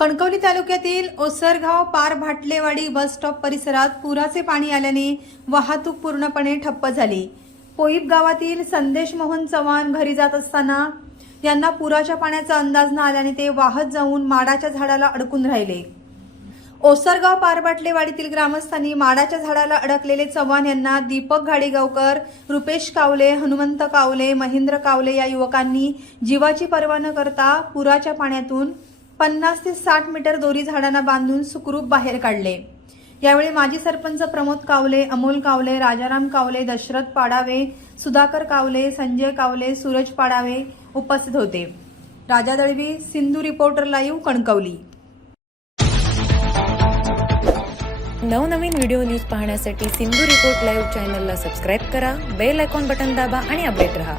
कणकवली तालुक्यातील ओसरगाव पार भाटलेवाडी bus stop परिसरात पुराचे पाणी आल्याने वाहतूक पूर्णपणे ठप्प झाली. पोईप गावातील संदेश मोहन चव्हाण घरी जात असताना यांना पुराच्या पाण्याचा अंदाज न आल्याने ते वाहत जाऊन माडाच्या झाडाला अडकून राहिले. ओसरगाव पारबाटलेवाडीतील ग्रामस्थांनी माडाच्या झाडाला अडकलेले चव्हाण यांना दीपक घाडीगावकर रुपेश कावले हनुमंत कावले महेंद्र कावले या युवकांनी जीवाची पर्वा न करता पुराच्या पाण्यातून पन्नास ते साठ मीटर दोरी झाडांना बांधून सुखरूप बाहेर काढले. यावेळी माजी सरपंच प्रमोद कावले अमोल कावले राजाराम कावले दशरथ पाडावे सुधाकर कावले संजय कावले सूरज पाडावे उपस्थित होते. Raja Dalvi Sindhu reporter live Kankavli. नवनवीन व्हिडिओ न्यूज पाहण्यासाठी सिंधू रिपोर्ट लाईव्ह चॅनलला सबस्क्राईब करा बेल आयकॉन बटन दाबा आणि अपडेट रहा.